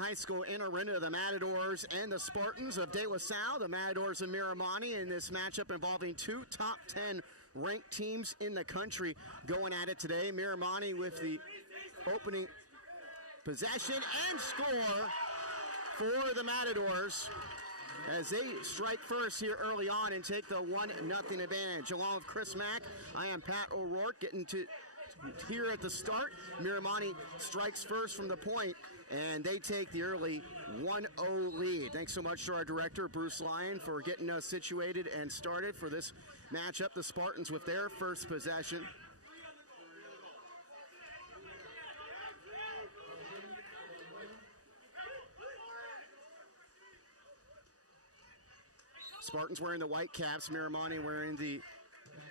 High School enter into the Matadors and the Spartans of De La Salle, the Matadors of Miramonte, in this matchup involving two top 10 ranked teams in the country going at it today. Miramonte with the opening possession and score for the Matadors as they strike first here early on and take the 1-0 advantage. Along with Chris Mack, I am Pat O'Rourke, getting to here at the start. Miramonte strikes first from the point, and they take the early 1-0 lead. Thanks so much to our director, Bruce Lyon, for getting us situated and started for this matchup. The Spartans with their first possession. Spartans wearing the white caps, Miramonte wearing the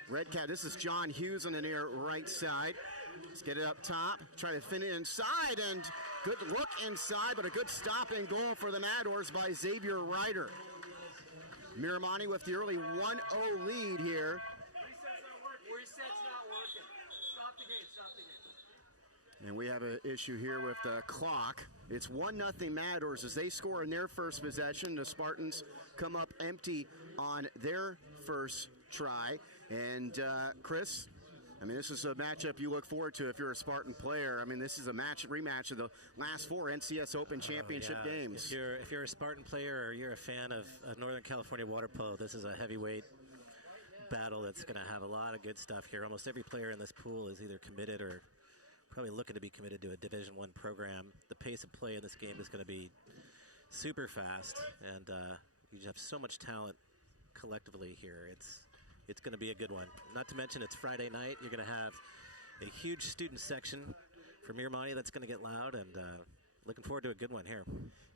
red cap. This is John Hughes on the near right side. Let's get it up top. Try to fin it inside, and good look inside, but a good stop and goal for the Matadors by Xavier Ryder. Miramonte with the early 1-0 lead here. Reset's not working. Stop the game, stop the game. And we have an issue here with the clock. It's 1-0 Matadors as they score in their first possession. The Spartans come up empty on their first try. And Chris, I mean, this is a matchup you look forward to if you're a Spartan player. I mean, this is a rematch of the last four NCS Open Championship games. If you're a Spartan player or you're a fan of Northern California water polo, this is a heavyweight battle that's going to have a lot of good stuff here. Almost every player in this pool is either committed or probably looking to be committed to a Division I program. The pace of play in this game is going to be super fast, and you just have so much talent collectively here. It's going to be a good one. Not to mention it's Friday night. You're going to have a huge student section for Miramonte that's going to get loud, and looking forward to a good one here.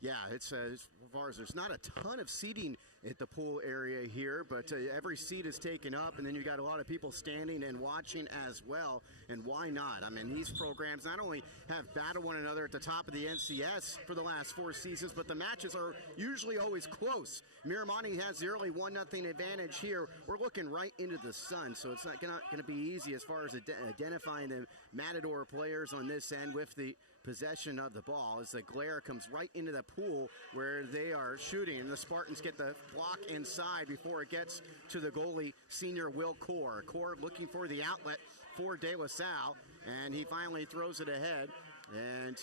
Yeah, it's as far as there's not a ton of seating at the pool area here, but every seat is taken up, and then you got a lot of people standing and watching as well. And why not? I mean, these programs not only have battled one another at the top of the NCS for the last four seasons, but the matches are usually always close. Miramonte has the early 1-0 advantage here. We're looking right into the sun, so it's not going to be easy as far as identifying the Matador players on this end with the possession of the ball, as the glare comes right into the pool where they are shooting, and the Spartans get the block inside before it gets to the goalie, senior Will Core. Core looking for the outlet for De La Salle, and he finally throws it ahead, and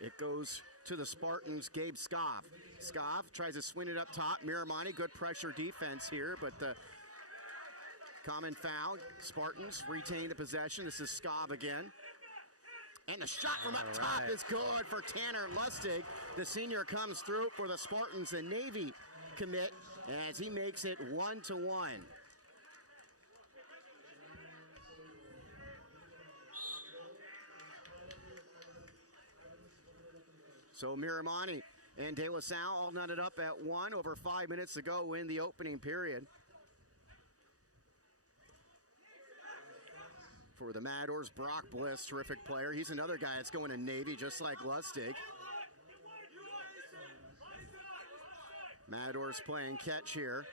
it goes to the Spartans, Gabe Scoff. Scoff tries to swing it up top. Miramonte, good pressure defense here, but the common foul. Spartans retain the possession. This is Scoff again. And the shot from up top is good for Tanner Lustig. The senior comes through for the Spartans, the Navy commit, as he makes it 1-1. So Miramonte and De La Salle all knotted up at 1 over 5 minutes to go in the opening period. For the Matadors, Brock Bliss, terrific player. He's another guy that's going to Navy, just like Lustig. Matadors playing catch here.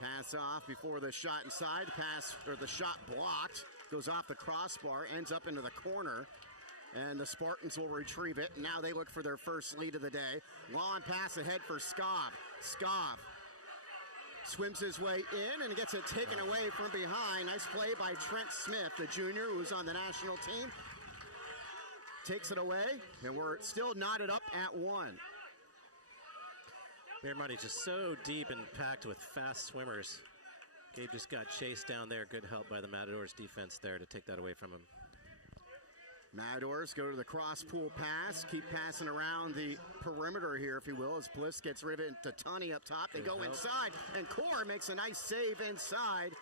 Pass off before the shot inside. The shot blocked. Goes off the crossbar, ends up into the corner. And the Spartans will retrieve it. Now they look for their first lead of the day. Long pass ahead for Scoff. Scoff swims his way in and gets it taken away from behind. Nice play by Trent Smith, the junior who's on the national team. Takes it away, and we're still knotted up at 1. Miramonte just so deep and packed with fast swimmers. Gabe just got chased down there. Good help by the Matadors defense there to take that away from him. Matadors go to the cross pool pass, keep passing around the perimeter here, if you will, as Bliss gets rid of it to Tunney up top. They go inside, and Core makes a nice save inside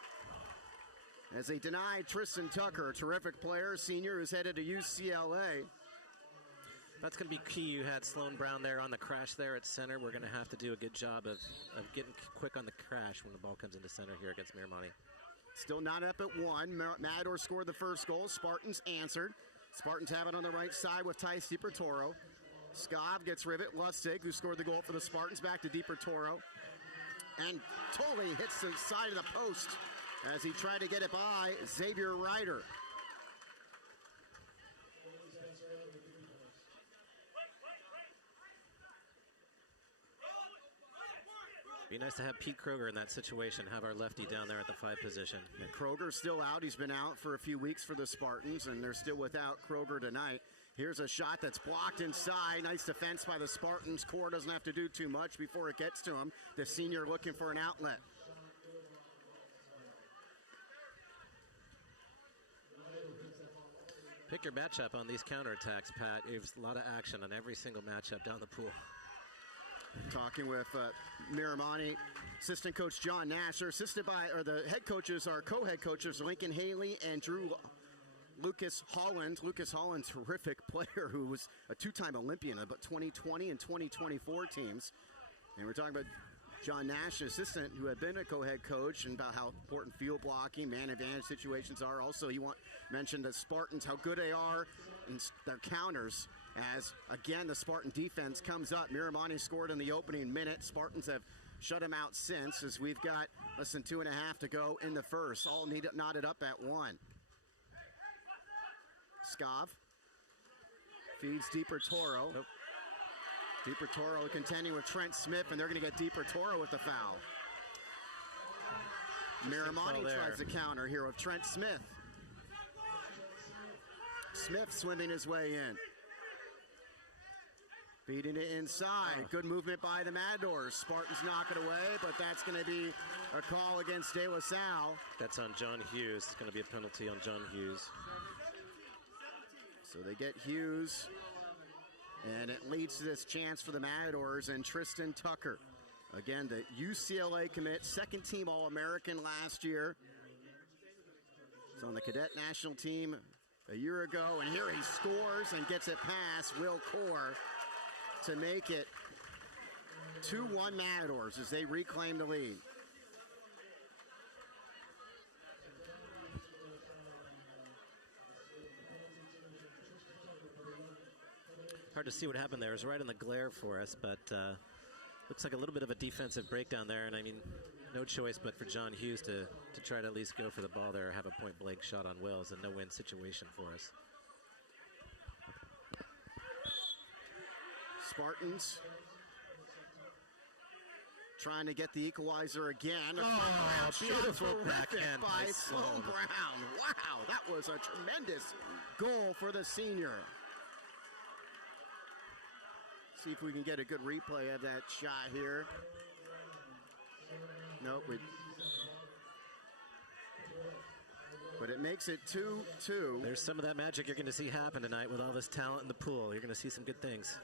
as they deny Tristan Tucker, a terrific player, senior who's headed to UCLA. That's going to be key. You had Sloan Brown there on the crash there at center. We're going to have to do a good job of getting quick on the crash when the ball comes into center here against Miramonte. Still not up at 1. Matador scored the first goal. Spartans answered. Spartans have it on the right side with Tice DiPertoro. Scobb gets rivet. Lustig, who scored the goal for the Spartans, back to DiPertoro. And totally hits the side of the post as he tried to get it by Xavier Ryder. Be nice to have Pete Kroger in that situation, have our lefty down there at the 5 position. And Kroger's still out. He's been out for a few weeks for the Spartans, and they're still without Kroger tonight. Here's a shot that's blocked inside. Nice defense by the Spartans. Core doesn't have to do too much before it gets to him. The senior looking for an outlet. Pick your matchup on these counterattacks, Pat. There's a lot of action on every single matchup down the pool. Talking with Miramonte assistant coach John Nash. They're assisted by, or the head coaches are co-head coaches Lincoln Haley and Lucas Holland. Lucas Holland, terrific player who was a 2-time Olympian of about 2020 and 2024 teams. And we're talking about John Nash, assistant, who had been a co-head coach, and about how important field blocking, man advantage situations are. Also, he mentioned the Spartans, how good they are in their counters. As, again, the Spartan defense comes up. Miramonte scored in the opening minute. Spartans have shut him out since, as we've got less than 2.5 to go in the first. All knotted up at 1. Scov feeds DiPertoro. Nope. DiPertoro contending with Trent Smith, and they're going to get DiPertoro with the foul. Miramonte tries to counter here with Trent Smith. Smith swimming his way in. Feeding it inside. Good movement by the Matadors. Spartans knock it away, but that's going to be a call against De La Salle. That's on John Hughes. It's going to be a penalty on John Hughes. So they get Hughes, and it leads to this chance for the Matadors and Tristan Tucker. Again, the UCLA commit, second team All-American last year. He's on the cadet national team a year ago, and here he scores and gets it past Will Core to make it 2-1 Matadors as they reclaim the lead. Hard to see what happened there. It was right in the glare for us, but looks like a little bit of a defensive breakdown there. And I mean, no choice but for John Hughes to try to at least go for the ball there, have a point blank shot on Wells, a no-win situation for us. Spartans trying to get the equalizer again. Oh, beautiful backhand by by Sloan Sloan. Brown. Wow, that was a tremendous goal for the senior. See if we can get a good replay of that shot here. Nope. But it makes it 2-2. There's some of that magic you're going to see happen tonight with all this talent in the pool. You're going to see some good things.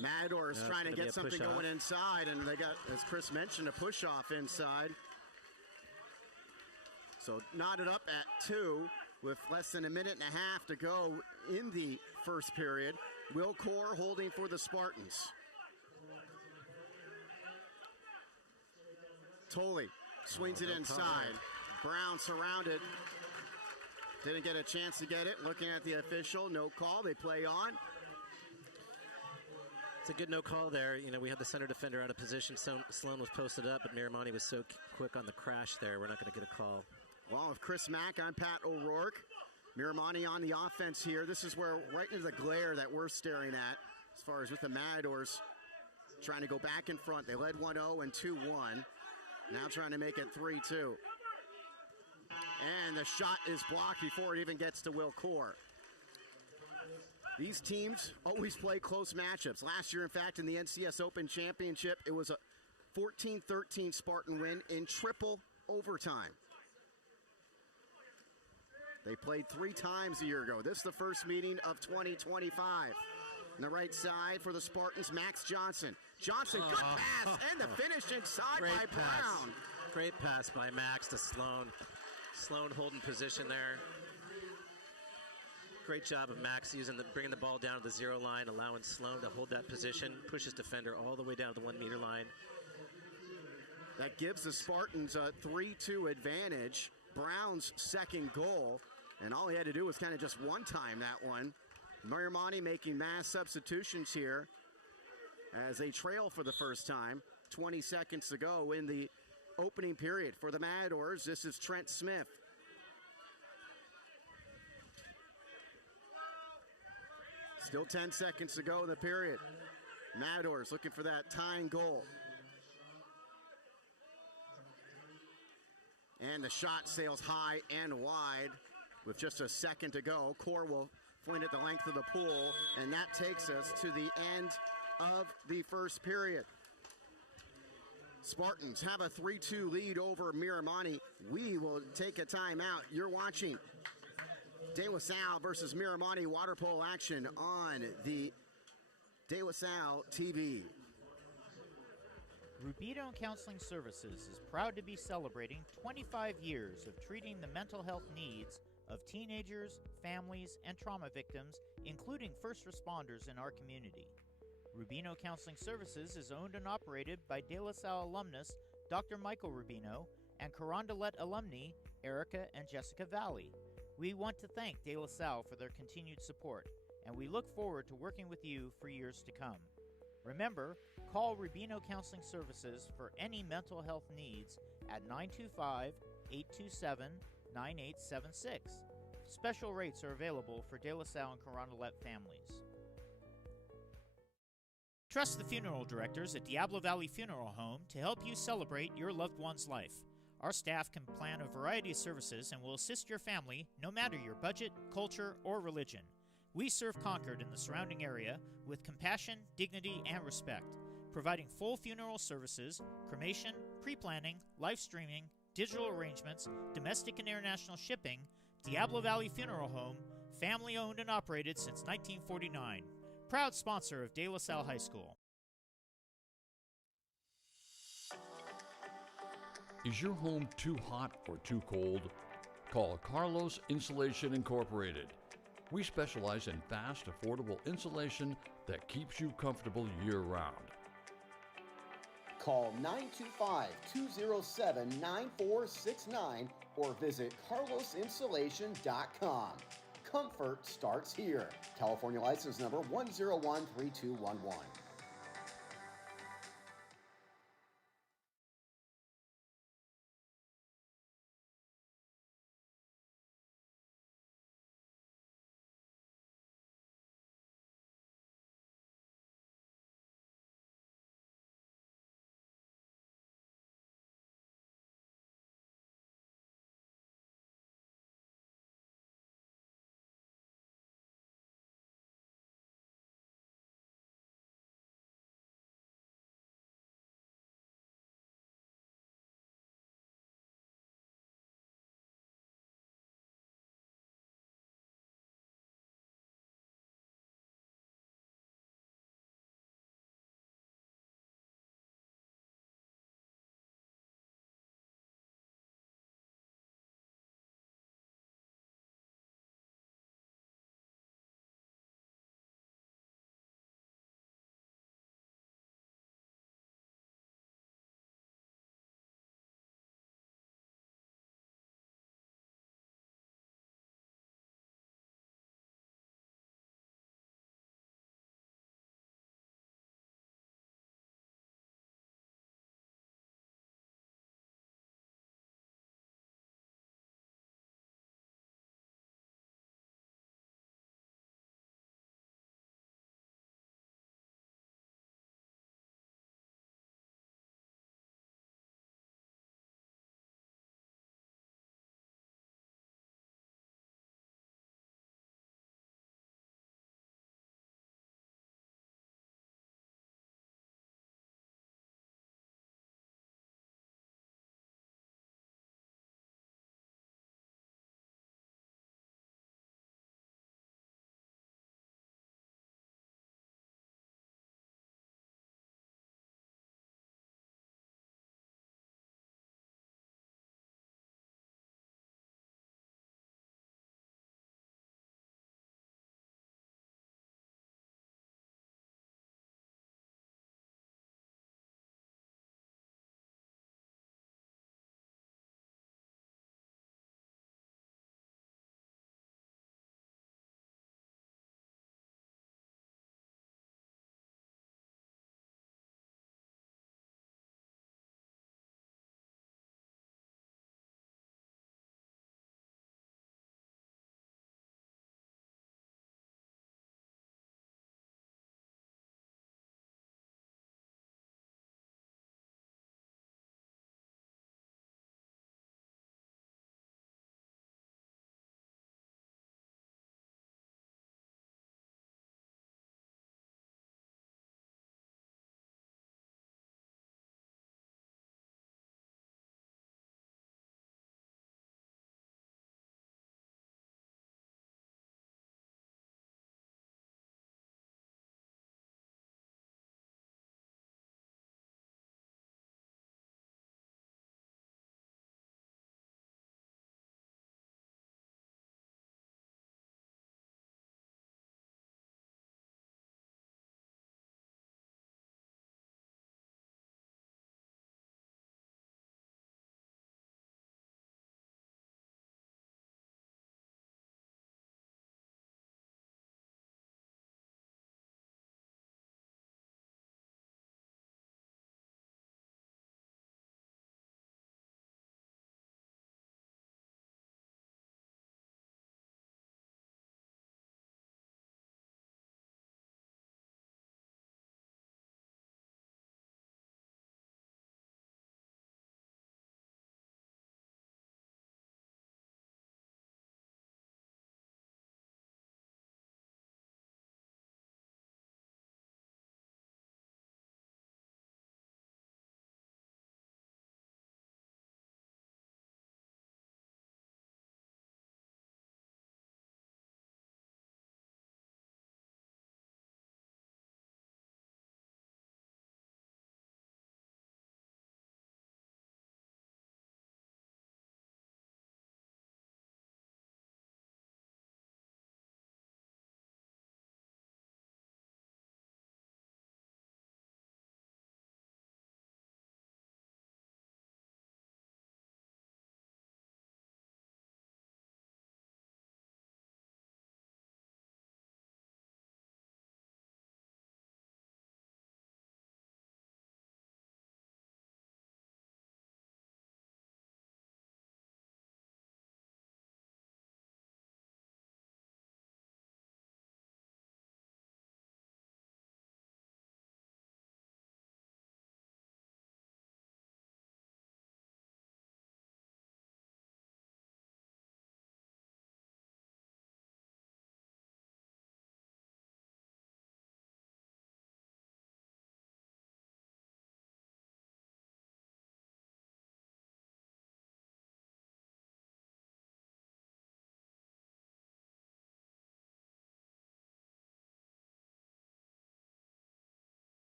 Matadors trying to get something going push-off. inside, and they got, as Chris mentioned, a push-off inside. So knotted up at 2 with less than a minute and a half to go in the first period. Will Core holding for the Spartans. Tolley swings it inside. Brown surrounded. Didn't get a chance to get it. Looking at the official, no call. They play on. It's a good no call there. You know, we had the center defender out of position. Sloan was posted up, but Miramonte was so quick on the crash there. We're not going to get a call. Along with Chris Mack, I'm Pat O'Rourke. Miramonte on the offense here. This is where, right into the glare that we're staring at, as far as with the Matadors trying to go back in front. They led 1-0 and 2-1. Now trying to make it 3-2. And the shot is blocked before it even gets to Will Core. These teams always play close matchups. Last year, in fact, in the NCS Open Championship, it was a 14-13 Spartan win in triple overtime. They played 3 times a year ago. This is the first meeting of 2025. On the right side for the Spartans, Max Johnson. Johnson, good pass, and the finish inside by Brown. Great pass by Max to Sloan. Sloan holding position there. Great job of Max bringing the ball down to the 0 line, allowing Sloan to hold that position, push his defender all the way down to the 1 meter line. That gives the Spartans a 3-2 advantage. Brown's second goal, and all he had to do was kind of just one-time that one. Miramonte making mass substitutions here as they trail for the first time. 20 seconds to go in the opening period. For the Matadors, this is Trent Smith. Still 10 seconds to go in the period. Matadors looking for that tying goal. And the shot sails high and wide with just a second to go. Core will point at the length of the pool, and that takes us to the end of the first period. Spartans have a 3-2 lead over Miramonte. We will take a timeout. You're watching De La Salle versus Miramonte water polo action on the De La Salle TV. Rubino Counseling Services is proud to be celebrating 25 years of treating the mental health needs of teenagers, families, and trauma victims, including first responders in our community. Rubino Counseling Services is owned and operated by De La Salle alumnus Dr. Michael Rubino and Carondelet alumni Erica and Jessica Valley. We want to thank De La Salle for their continued support, and we look forward to working with you for years to come. Remember, call Rubino Counseling Services for any mental health needs at 925-827-9876. Special rates are available for De La Salle and Carondelet families. Trust the funeral directors at Diablo Valley Funeral Home to help you celebrate your loved one's life. Our staff can plan a variety of services and will assist your family no matter your budget, culture, or religion. We serve Concord and the surrounding area with compassion, dignity, and respect, providing full funeral services, cremation, pre-planning, live streaming, digital arrangements, domestic and international shipping. Diablo Valley Funeral Home, family owned and operated since 1949. Proud sponsor of De La Salle High School. Is your home too hot or too cold? Call Carlos Insulation Incorporated. We specialize in fast, affordable insulation that keeps you comfortable year-round. Call 925-207-9469 or visit carlosinsulation.com. Comfort starts here. California license number 1013211.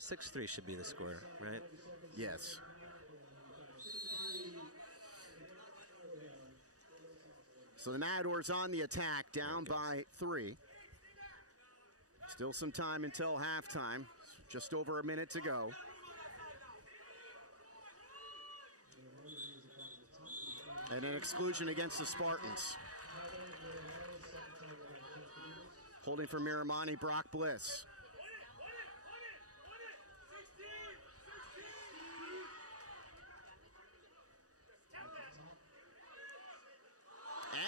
6-3 should be the score, right? Yes. So the Matadors on the attack, down by 3. Still some time until halftime. Just over a minute to go. And an exclusion against the Spartans. Holding for Miramonte, Brock Bliss.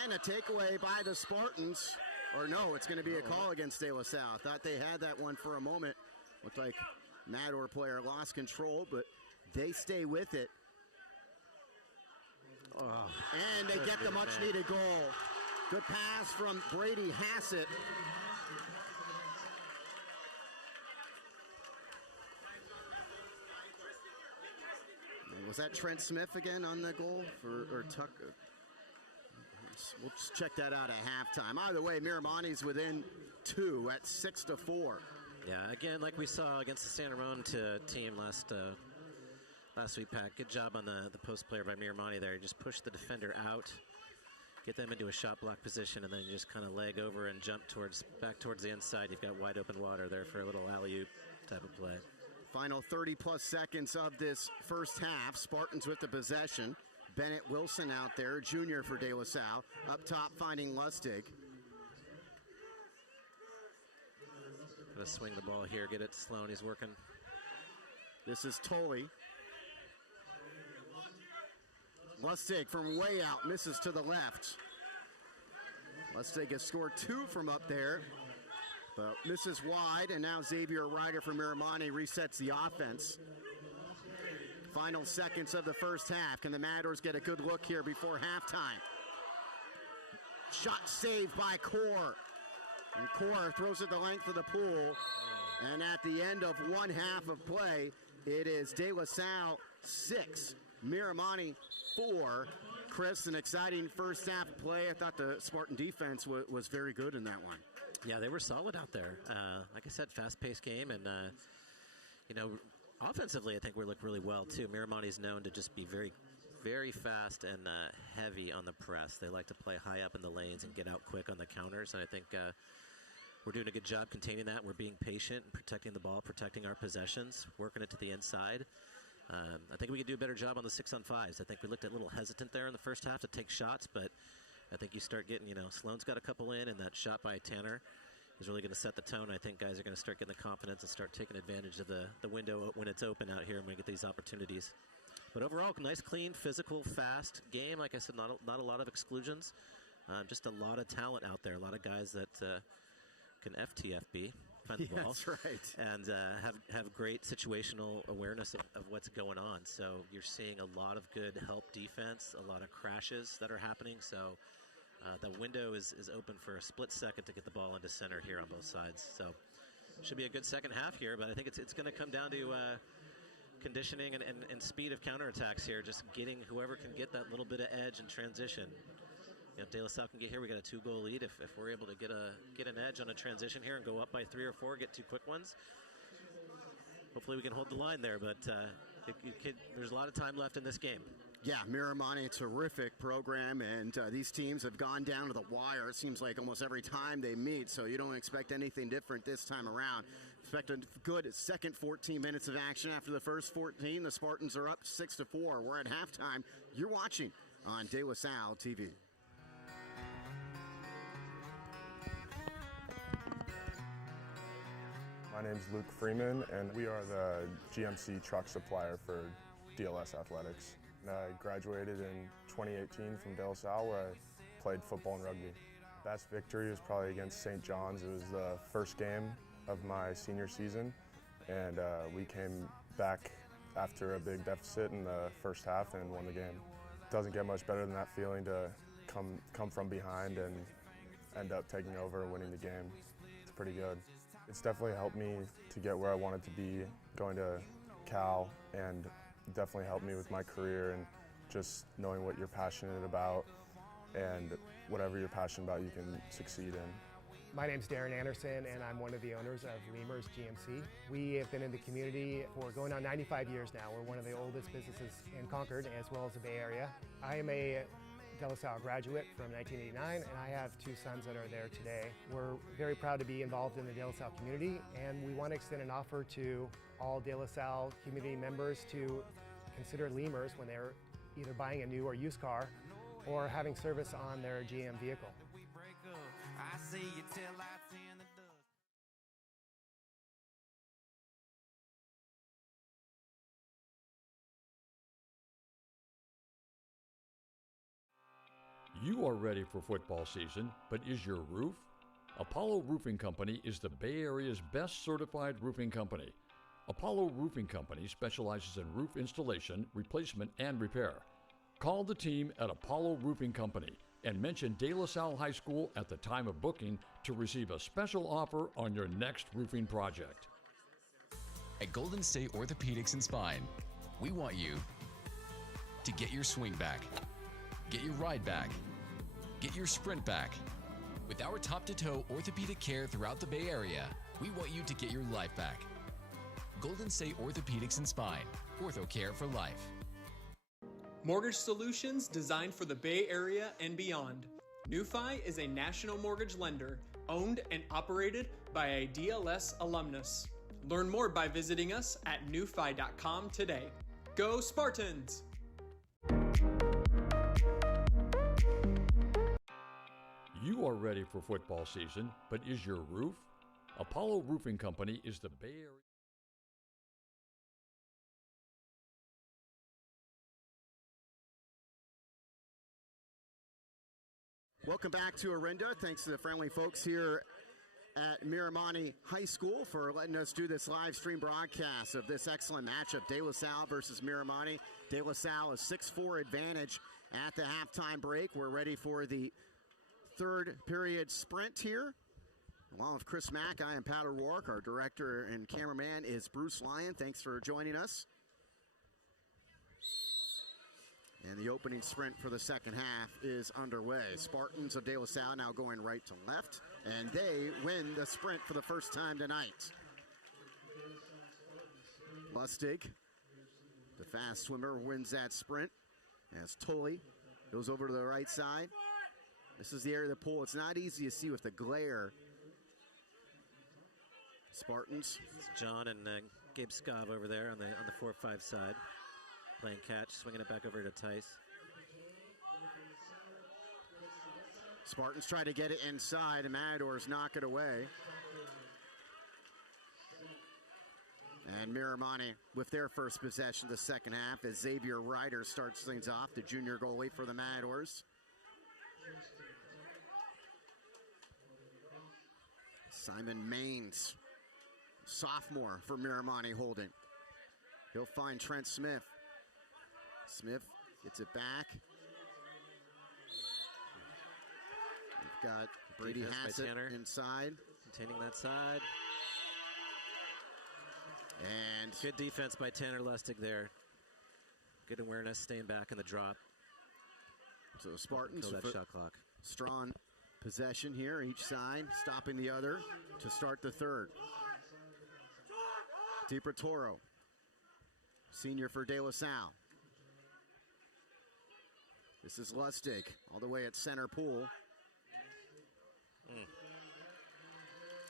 And a takeaway by the Spartans. Or no, it's going to be a call against De La Salle. Thought they had that one for a moment. Looked like Matador player lost control, but they stay with it. Oh, and they get the much-needed goal. Good pass from Brady Hassett. Was that Trent Smith again on the goal or Tucker? We'll just check that out at halftime. Either way, Miramonte's within 2 at 6-4. Yeah, again, like we saw against the Santa Ramon team last week, Pat. Good job on the post player by Miramonte there. You just push the defender out, get them into a shot block position, and then you just kind of leg over and jump back towards the inside. You've got wide open water there for a little alley-oop type of play. Final 30-plus seconds of this first half. Spartans with the possession. Bennett Wilson out there, junior for De La Salle. Up top, finding Lustig. Gonna swing the ball here, get it Sloan. He's working. This is Tolley. Lustig from way out, misses to the left. Lustig has scored 2 from up there, but misses wide, and now Xavier Ryder from Miramonte resets the offense. Final seconds of the first half. Can the Matadors get a good look here before halftime? Shot saved by Core. And Core throws it the length of the pool. And at the end of one half of play, it is De La Salle 6, Miramonte 4. Chris, an exciting first half play. I thought the Spartan defense was very good in that one. Yeah, they were solid out there. Like I said, fast-paced game, and offensively, I think we look really well, too. Miramonte's known to just be very, very fast and heavy on the press. They like to play high up in the lanes and get out quick on the counters, and I think we're doing a good job containing that. We're being patient and protecting the ball, protecting our possessions, working it to the inside. I think we could do a better job on the 6-on-5s. I think we looked a little hesitant there in the first half to take shots, but I think you start getting, Sloan's got a couple in, and that shot by Tanner is really going to set the tone. I think guys are going to start getting the confidence and start taking advantage of the window when it's open out here and we get these opportunities. But overall, nice, clean, physical, fast game. Like I said, not a lot of exclusions. Just a lot of talent out there. A lot of guys that can FTFB, find the ball. That's right. And have great situational awareness of what's going on. So you're seeing a lot of good help defense, a lot of crashes that are happening. So the window is open for a split second to get the ball into center here on both sides. So should be a good second half here, but I think it's going to come down to conditioning and speed of counterattacks here, just getting whoever can get that little bit of edge and transition. De La Salle can get here. We got a 2-goal lead. If we're able to get an edge on a transition here and go up by 3 or 4, get 2 quick ones, hopefully we can hold the line there, but there's a lot of time left in this game. Yeah, Miramonte, a terrific program, and these teams have gone down to the wire. It seems like almost every time they meet, so you don't expect anything different this time around. Expect a good second 14 minutes of action after the first 14. The Spartans are up 6-4. We're at halftime. You're watching on De La Salle TV. My name's Luke Freeman, and we are the GMC truck supplier for DLS Athletics. And I graduated in 2018 from De La Salle, where I played football and rugby. Best victory was probably against St. John's. It was the first game of my senior season, and we came back after a big deficit in the first half and won the game. It doesn't get much better than that feeling to come from behind and end up taking over and winning the game. It's pretty good. It's definitely helped me to get where I wanted to be, going to Cal, and definitely helped me with my career and just knowing what you're passionate about, and whatever you're passionate about you can succeed in. My name's Darren Anderson, and I'm one of the owners of Lemur's GMC. We have been in the community for going on 95 years now. We're one of the oldest businesses in Concord, as well as the Bay Area. I am a De La Salle graduate from 1989, and I have two sons that are there today. We're very proud to be involved in the De La Salle community, and we want to extend an offer to all De La Salle community members to consider Lemur's when they're either buying a new or used car or having service on their GM vehicle. You are ready for football season, but is your roof? Apollo Roofing Company is the Bay Area's best certified roofing company. Apollo Roofing Company specializes in roof installation, replacement, and repair. Call the team at Apollo Roofing Company and mention De La Salle High School at the time of booking to receive a special offer on your next roofing project. At Golden State Orthopedics and Spine, we want you to get your swing back, get your ride back, get your sprint back. With our top-to-toe orthopedic care throughout the Bay Area, we want you to get your life back. Golden State Orthopedics and Spine, ortho care for life. Mortgage solutions designed for the Bay Area and beyond. NewFi is a national mortgage lender owned and operated by a DLS alumnus. Learn more by visiting us at newfi.com today. Go Spartans! You are ready for football season, but is your roof? Apollo Roofing Company is the Bay Area. Welcome back to Orinda. Thanks to the friendly folks here at Miramonte High School for letting us do this live stream broadcast of this excellent matchup, De La Salle versus Miramonte. De La Salle a 6-4 advantage at the halftime break. We're ready for the third period sprint here. Along with Chris Mack, I am Pat O'Rourke. Our director and cameraman is Bruce Lyon. Thanks for joining us. And the opening sprint for the second half is underway. Spartans of De La Salle now going right to left, and they win the sprint for the first time tonight. Lustig, the fast swimmer, wins that sprint as Tully goes over to the right side. This is the area of the pool. It's not easy to see with the glare. Spartans. John and Gabe Scov over there on the 4-5 side. Playing catch, swinging it back over to Tice. Spartans try to get it inside, and Matadors knock it away. And Miramonte with their first possession the second half as Xavier Ryder starts things off, the junior goalie for the Matadors. Simon Maines, sophomore for Miramonte holding. He'll find Trent Smith. Smith gets it back. We've got Brady Hassett inside. Containing that side. And good defense by Tanner Lustig there. Good awareness, staying back in the drop. So Spartans kill that shot clock. Strong possession here, each side, stopping the other to start the third. DiProtoro, senior for De La Salle. This is Lustig, all the way at center pool.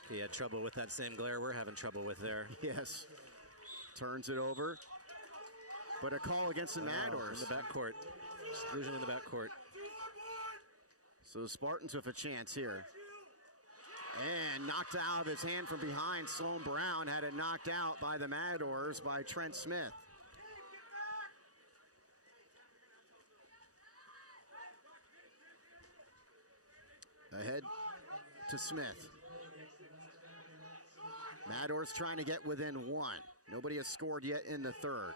He had trouble with that same glare we're having trouble with there. Yes. Turns it over. But a call against the Matadors. In the backcourt. Exclusion in the backcourt. So the Spartans with a chance here. And knocked out of his hand from behind. Sloan Brown had it knocked out by the Matadors by Trent Smith. Ahead to Smith. Matadors trying to get within one. Nobody has scored yet in the third.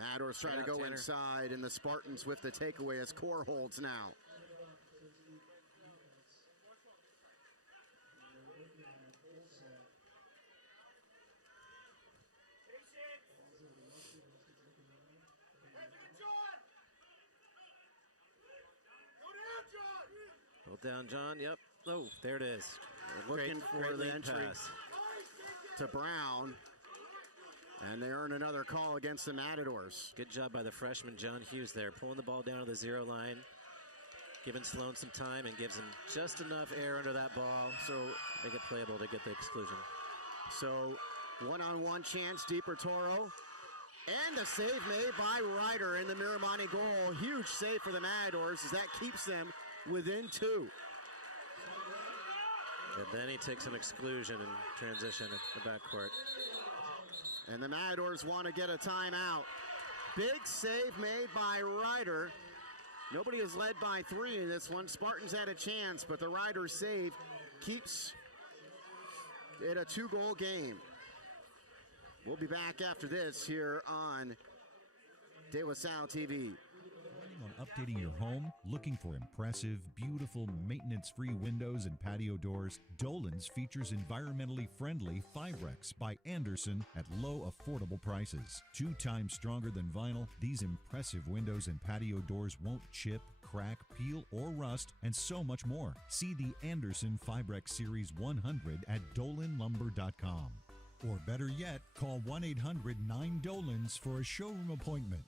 Matadors trying to go Tanner inside, and the Spartans with the takeaway as Core holds now. Hold down, John. Yep. Oh, there it is. Looking for the lead entry pass. to Brown. And they earn another call against the Matadors. Good job by the freshman, John Hughes, there. Pulling the ball down to the 0 line. Giving Sloan some time and gives him just enough air under that ball. So make it playable to get the exclusion. So one-on-one chance, Deeper Toro. And a save made by Ryder in the Miramonte goal. Huge save for the Matadors as that keeps them within 2. And then he takes an exclusion and transition at the backcourt. And the Matadors want to get a timeout. Big save made by Ryder. Nobody is led by 3 in this one. Spartans had a chance, but the Ryder save keeps it a 2-goal game. We'll be back after this here on De La Salle TV. On updating your home, looking for impressive, beautiful, maintenance-free windows and patio doors, Dolan's features environmentally friendly Fibrex by Anderson at low, affordable prices. 2 times stronger than vinyl, these impressive windows and patio doors won't chip, crack, peel, or rust, and so much more. See the Anderson Fibrex Series 100 at dolanlumber.com. Or better yet, call 1-800-9-DOLANS for a showroom appointment.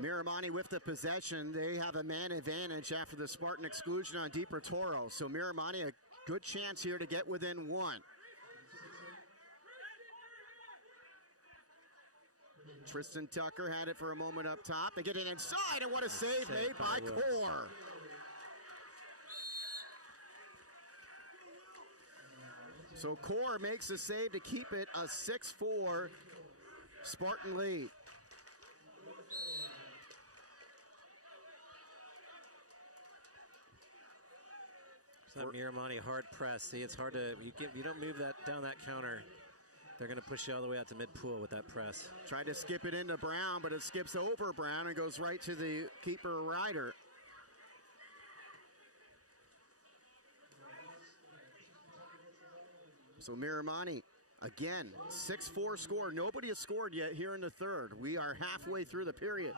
Miramonte with the possession. They have a man advantage after the Spartan exclusion on Deeper Toro. So Miramonte a good chance here to get within 1. Tristan Tucker had it for a moment up top. They get it inside, and what a save made by Core. So Core makes a save to keep it a 6-4 Spartan lead. That Miramonte hard press. See, it's hard to, you don't move that down that counter. They're going to push you all the way out to mid-pool with that press. Tried to skip it into Brown, but it skips over Brown and goes right to the keeper Ryder. So Miramonte, again, 6-4 score. Nobody has scored yet here in the third. We are halfway through the period.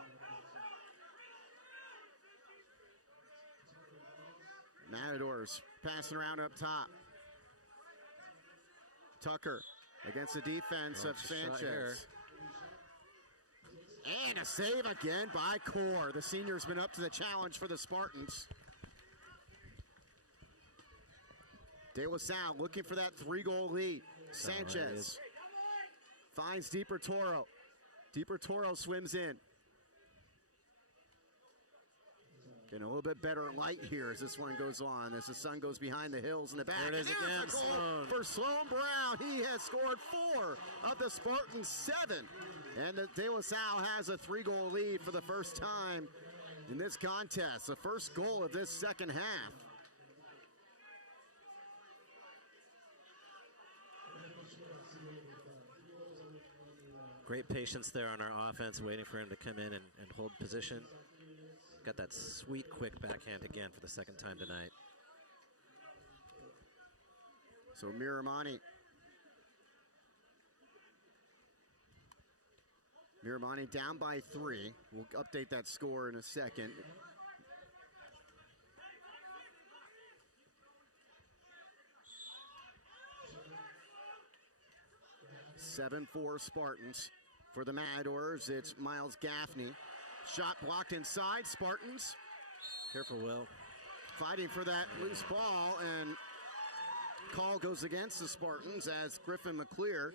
Matadors passing around up top. Tucker against the defense of Sanchez. And a save again by Core. The senior's been up to the challenge for the Spartans. De La Salle looking for that 3-goal lead. Sanchez finds Deeper Toro. Deeper Toro swims in. Getting a little bit better light here as this one goes on, as the sun goes behind the hills in the back. There it is again, Sloan. For Sloan Brown. He has scored 4 of the Spartans' 7. And the De La Salle has a 3-goal lead for the first time in this contest. The first goal of this second half. Great patience there on our offense, waiting for him to come in and hold position. Got that sweet, quick backhand again for the second time tonight. So Miramonte down by 3. We'll update that score in a second. (7-4) Spartans. For the Matadors, it's Miles Gaffney. Shot blocked inside, Spartans. Careful, Will. Fighting for that loose ball, and call goes against the Spartans as Griffin McClear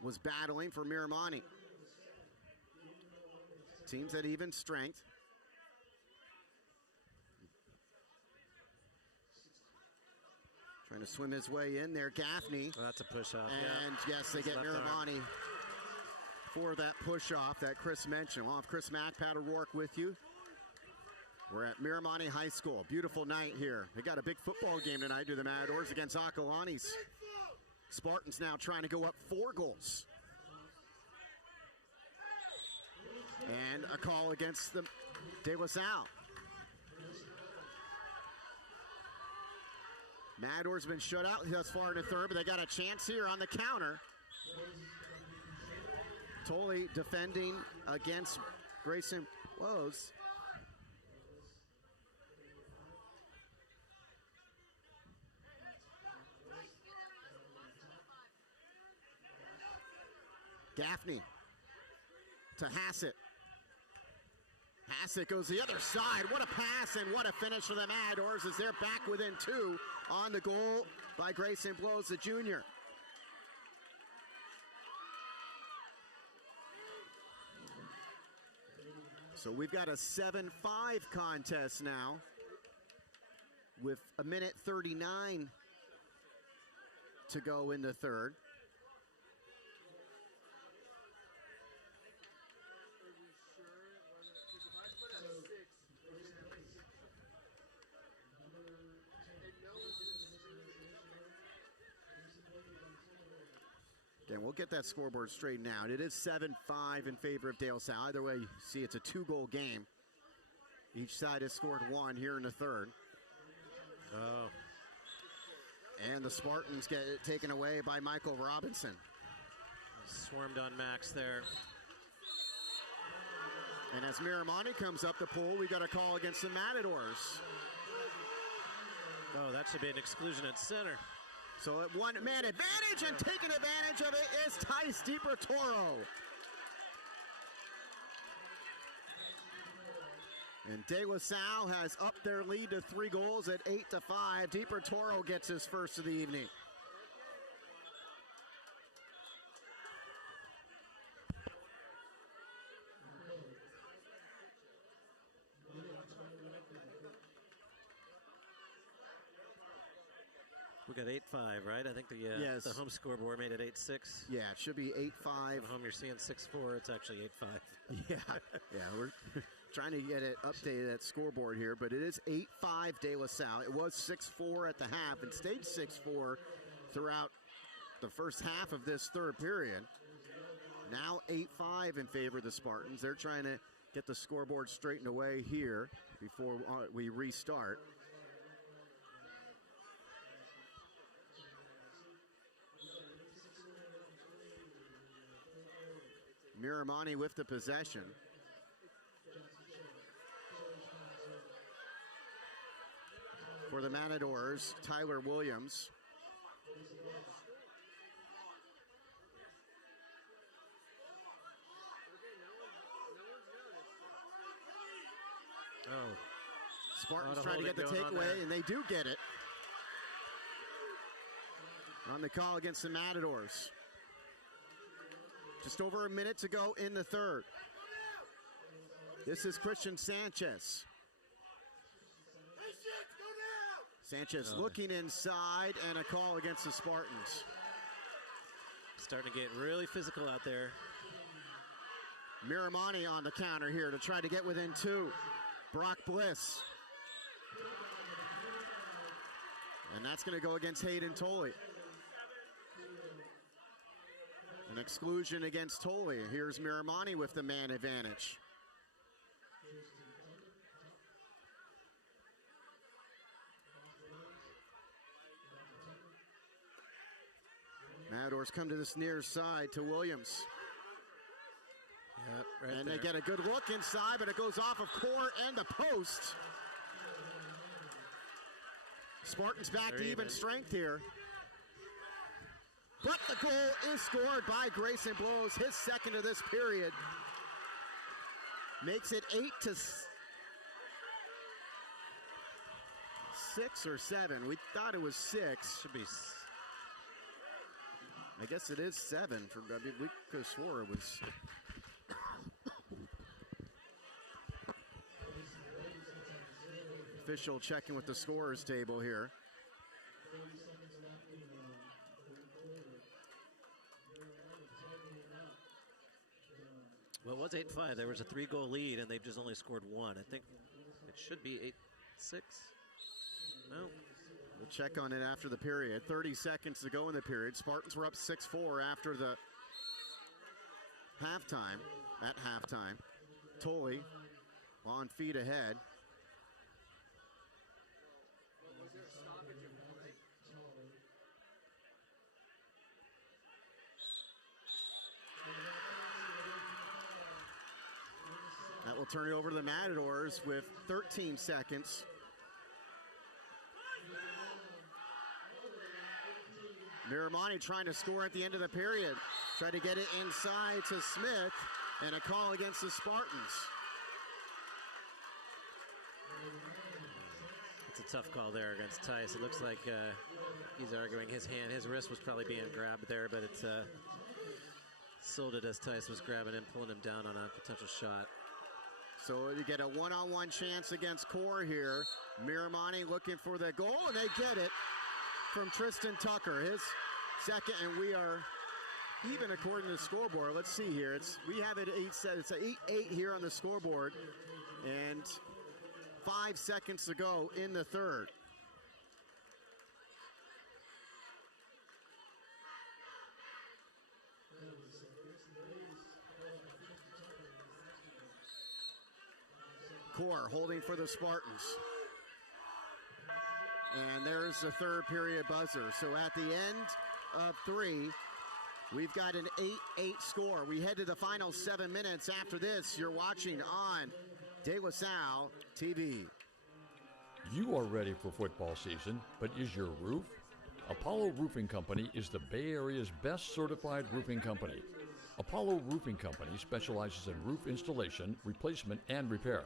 was battling for Miramonte. Teams at even strength. Trying to swim his way in there, Gaffney. Oh, that's a push-off. And yes, they get Miramonte for that push-off that Chris mentioned. We'll have Chris Mackpat O'Rourke with you. We're at Miramonte High School. Beautiful night here. They got a big football game tonight, do the Matadors against Acalanes. Spartans now trying to go up 4 goals. And a call against the De La Salle. Matador's been shut out thus far in the third, but they got a chance here on the counter. Tolley defending against Grayson Blows. Gaffney to Hassett. Hassett goes the other side. What a pass and what a finish for the Matadors as they're back within 2 on the goal by Grayson Blows, the junior. So we've got a 7-5 contest now with a minute 39 to go in the third. Again, we'll get that scoreboard straightened out. It is 7-5 in favor of De La Salle. Either way, you see it's a 2-goal game. Each side has scored 1 here in the third. Oh. And the Spartans get it taken away by Michael Robinson. Swarmed on Max there. And as Miramonte comes up the pool, we got a call against the Matadors. Oh, that should be an exclusion at center. So at one-man advantage, and taking advantage of it is Tice DiPertoro. And De La Salle has upped their lead to 3 goals at 8-5. DiPertoro gets his first of the evening. We got 8-5, right? I think Yes. the home scoreboard made it 8-6. Yeah, it should be 8-5. At home you're seeing 6-4. It's actually 8-5. Yeah, we're trying to get it updated, that scoreboard here, but it is 8-5 De La Salle. It was 6-4 at the half and stayed 6-4 throughout the first half of this third period. Now 8-5 in favor of the Spartans. They're trying to get the scoreboard straightened away here before we restart. Miramonte with the possession. For the Matadors, Tyler Williams. Oh. Spartans trying to get the takeaway, and they do get it. On the call against the Matadors. Just over a minute to go in the third. This is Christian Sanchez. Sanchez looking inside, and a call against the Spartans. Starting to get really physical out there. Miramonte on the counter here to try to get within 2. Brock Bliss. And that's going to go against Hayden Tolley. An exclusion against Tolley. Here's Miramonte with the man advantage. Matadors come to this near side to Williams. Yep, right and there. They get a good look inside, but it goes off of core and the post. Spartans back to even strength here. But the goal is scored by Grayson Blows, his second of this period. Makes it 8-6 or 7. We thought it was 6. Should be. I guess it is 7. I mean, we could have swore it was. Official checking with the scorers table here. Well, it was 8-5. There was a 3-goal lead, and they've just only scored 1. I think it should be 8-6. No. We'll check on it after the period. 30 seconds to go in the period. Spartans were up 6-4 after the halftime, at halftime. Tully on feet ahead. That will turn it over to the Matadors with 13 seconds. Miramonte trying to score at the end of the period. Tried to get it inside to Smith, and a call against the Spartans. It's a tough call there against Tice. It looks like he's arguing his hand. His wrist was probably being grabbed there, but it sold it as Tice was grabbing him, pulling him down on a potential shot. So you get a one-on-one chance against Core here. Miramonte looking for the goal, and they get it from Tristan Tucker. His second, and we are even according to the scoreboard. Let's see here. We have it 8. It's 8-8 here on the scoreboard, and 5 seconds to go in the third. Core holding for the Spartans. And there's the third period buzzer. So at the end of 3, we've got an 8-8 score. We head to the final 7 minutes. After this, you're watching on De La Salle TV. You are ready for football season, but is your roof? Apollo Roofing Company is the Bay Area's best certified roofing company. Apollo Roofing Company specializes in roof installation, replacement, and repair.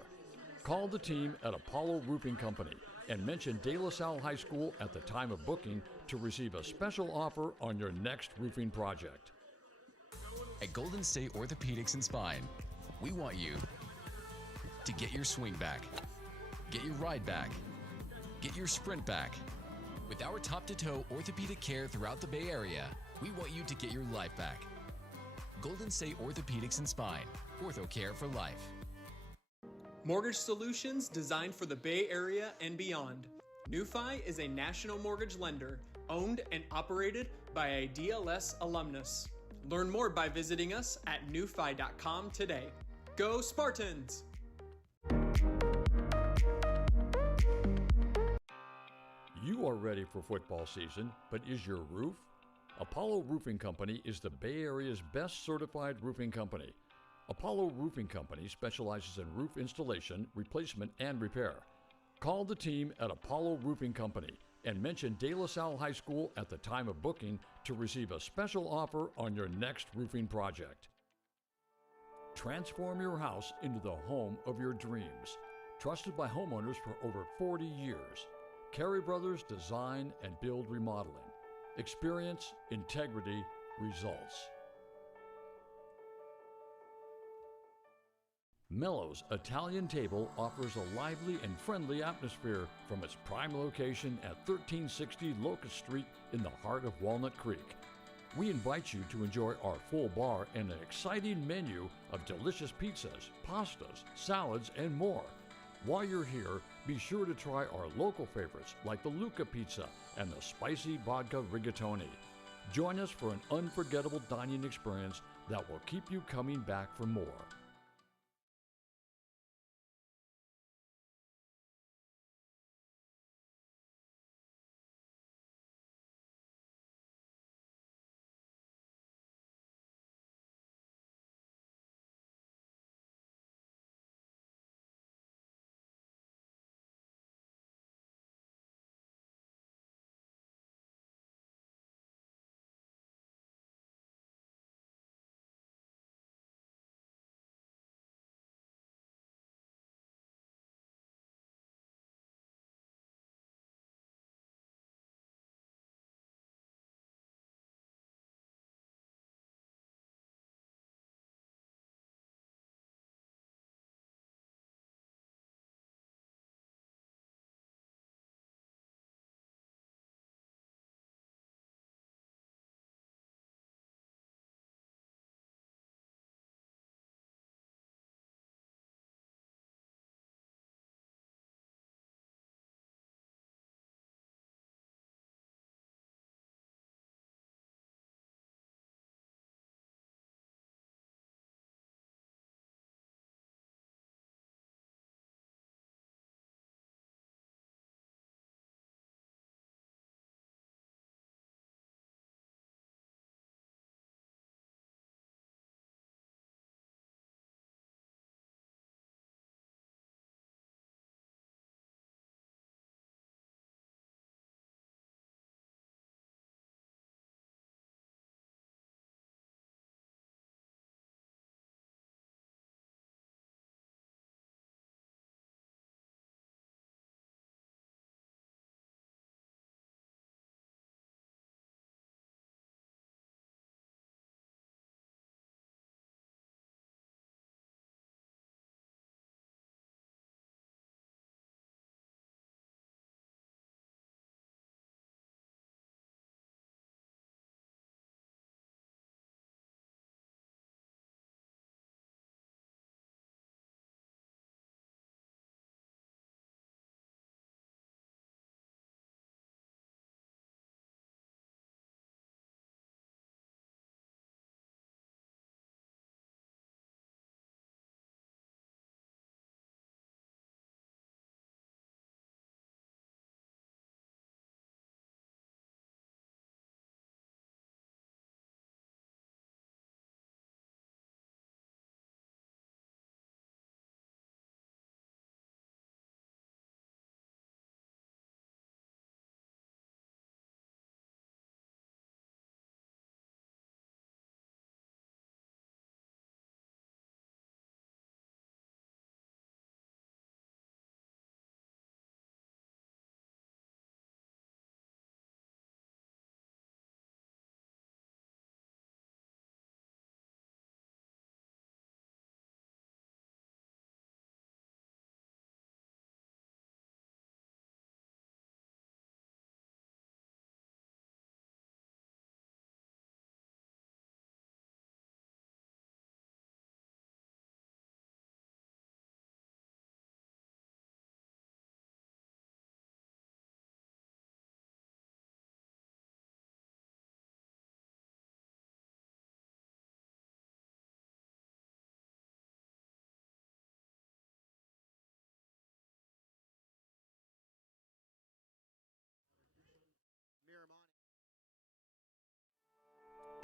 Call the team at Apollo Roofing Company and mention De La Salle High School at the time of booking to receive a special offer on your next roofing project. At Golden State Orthopedics and Spine, we want you to get your swing back, get your ride back, get your sprint back. With our top-to-toe orthopedic care throughout the Bay Area, we want you to get your life back. Golden State Orthopedics and Spine, ortho care for life. Mortgage solutions designed for the Bay Area and beyond. NewFi is a national mortgage lender owned and operated by a DLS alumnus. Learn more by visiting us at newfi.com today. Go Spartans! You are ready for football season, but is your roof? Apollo Roofing Company is the Bay Area's best certified roofing company. Apollo Roofing Company specializes in roof installation, replacement, and repair. Call the team at Apollo Roofing Company and mention De La Salle High School at the time of booking to receive a special offer on your next roofing project. Transform your house into the home of your dreams. Trusted by homeowners for over 40 years. Carey Brothers Design and Build Remodeling. Experience, integrity, results. Mello's Italian Table offers a lively and friendly atmosphere from its prime location at 1360 Locust Street in the heart of Walnut Creek. We invite you to enjoy our full bar and an exciting menu of delicious pizzas, pastas, salads, and more. While you're here, be sure to try our local favorites like the Luca Pizza and the spicy vodka rigatoni. Join us for an unforgettable dining experience that will keep you coming back for more.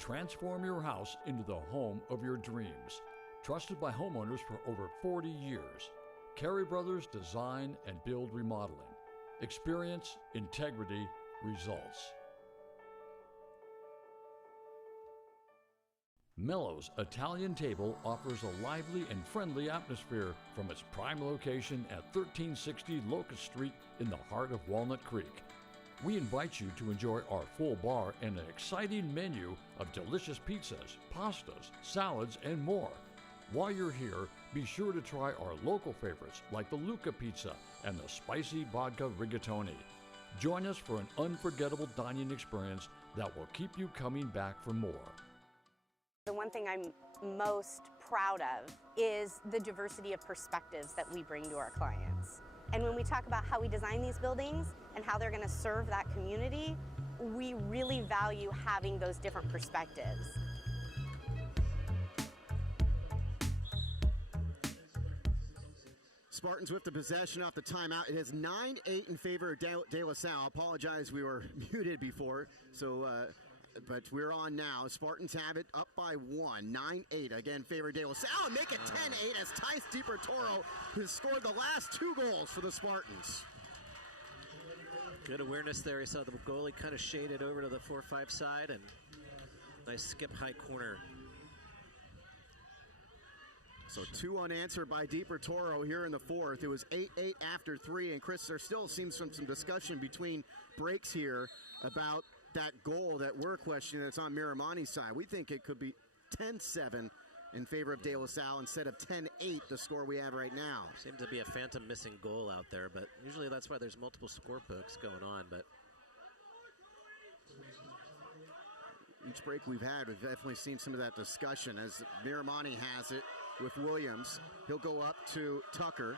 Transform your house into the home of your dreams. Trusted by homeowners for over 40 years. Carey Brothers Design and Build Remodeling. Experience, integrity, results. Mello's Italian Table offers a lively and friendly atmosphere from its prime location at 1360 Locust Street in the heart of Walnut Creek. We invite you to enjoy our full bar and an exciting menu of delicious pizzas, pastas, salads, and more. While you're here, be sure to try our local favorites like the Luca Pizza and the spicy vodka rigatoni. Join us for an unforgettable dining experience that will keep you coming back for more. The one thing I'm most proud of is the diversity of perspectives that we bring to our clients. And when we talk about how we design these buildings and how they're going to serve that community, we really value having those different perspectives. Spartans with the possession off the timeout. It is 9-8 in favor of De La Salle. Apologize, we were muted before, but we're on now. Spartans have it up by 1, 9-8. Again, favor De La Salle. Make it 10-8 as Tice DiPertoro has scored the last 2 goals for the Spartans. Good awareness there. He saw the goalie kind of shaded over to the 4-5 side, and nice skip high corner. So 2 unanswered by DiPertoro here in the 4th. It was 8-8 after 3, and Chris, there still seems some discussion between breaks here about that goal that we're questioning that's on Miramonte's side. We think it could be 10-7 in favor of De La Salle instead of 10-8, the score we have right now. Seemed to be a phantom missing goal out there, but usually that's why there's multiple score books going on. But each break we've had, we've definitely seen some of that discussion as Miramonte has it with Williams. He'll go up to Tucker.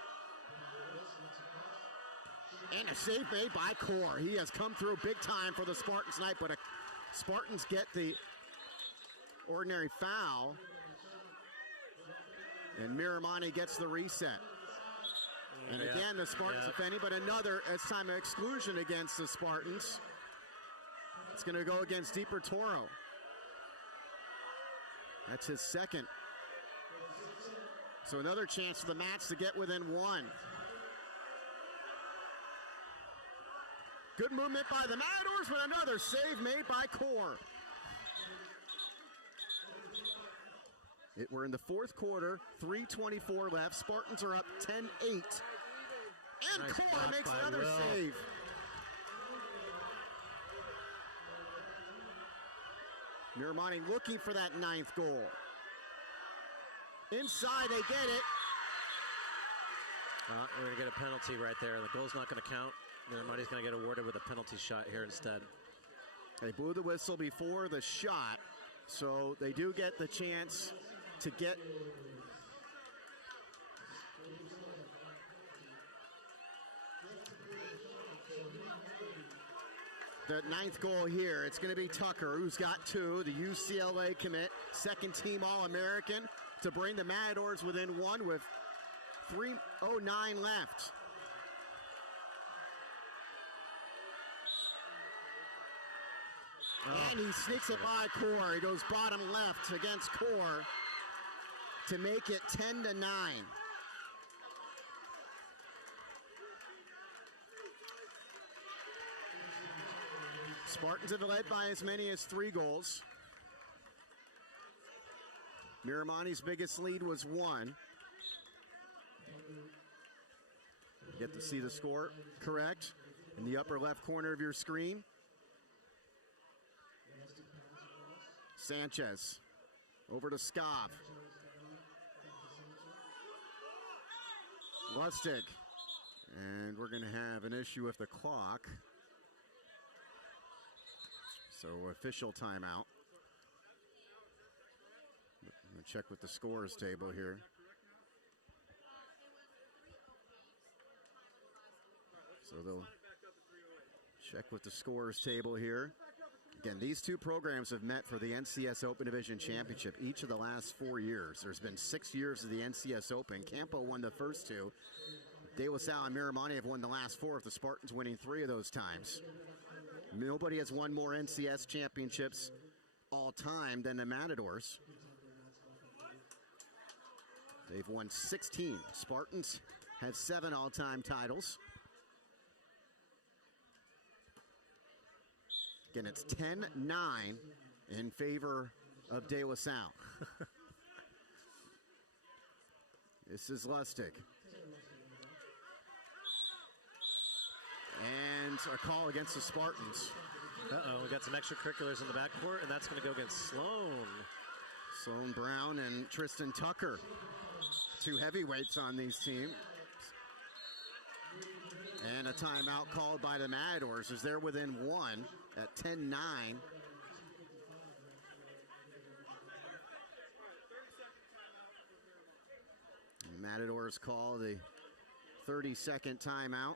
And a save made by Core. He has come through big time for the Spartans tonight, but Spartans get the ordinary foul. And Miramonte gets the reset. And again, the Spartans defending, but another, it's time of exclusion against the Spartans. It's going to go against DiPertoro. That's his second. So another chance for the Mats to get within 1. Good movement by the Matadors, but another save made by Core. We're in the 4th quarter, 3:24 left. Spartans are up 10-8. And nice Core makes another save. Miramonte looking for that 9th goal. Inside, they get it. We're going to get a penalty right there. The goal's not going to count. Miramonte's going to get awarded with a penalty shot here instead. They blew the whistle before the shot, so they do get the chance to get the 9th goal here. It's going to be Tucker, who's got 2, the UCLA commit, second team All-American, to bring the Matadors within 1 with 3:09 left. And he sneaks it by Core. He goes bottom left against Core to make it 10-9. Spartans have led by as many as 3 goals. Miramonte's biggest lead was 1. You get to see the score, correct, in the upper left corner of your screen. Sanchez over to Skov. Lustig. And we're going to have an issue with the clock. So official timeout. I'm going to check with the scores table here. So they'll check with the scores table here. Again, these 2 programs have met for the NCS Open Division Championship each of the last 4 years. There's been 6 years of the NCS Open. Campo won the first 2. De La Salle and Miramonte have won the last 4, with the Spartans winning 3 of those times. Nobody has won more NCS championships all-time than the Matadors. They've won 16. Spartans have 7 all-time titles. Again, it's 10-9 in favor of De La Salle. This is Lustig. And a call against the Spartans. We got some extracurriculars in the backcourt, and that's going to go against Sloan. Sloan Brown and Tristan Tucker, 2 heavyweights on these teams. And a timeout called by the Matadors as they're within 1 at 10-9. Matadors call the 30-second timeout.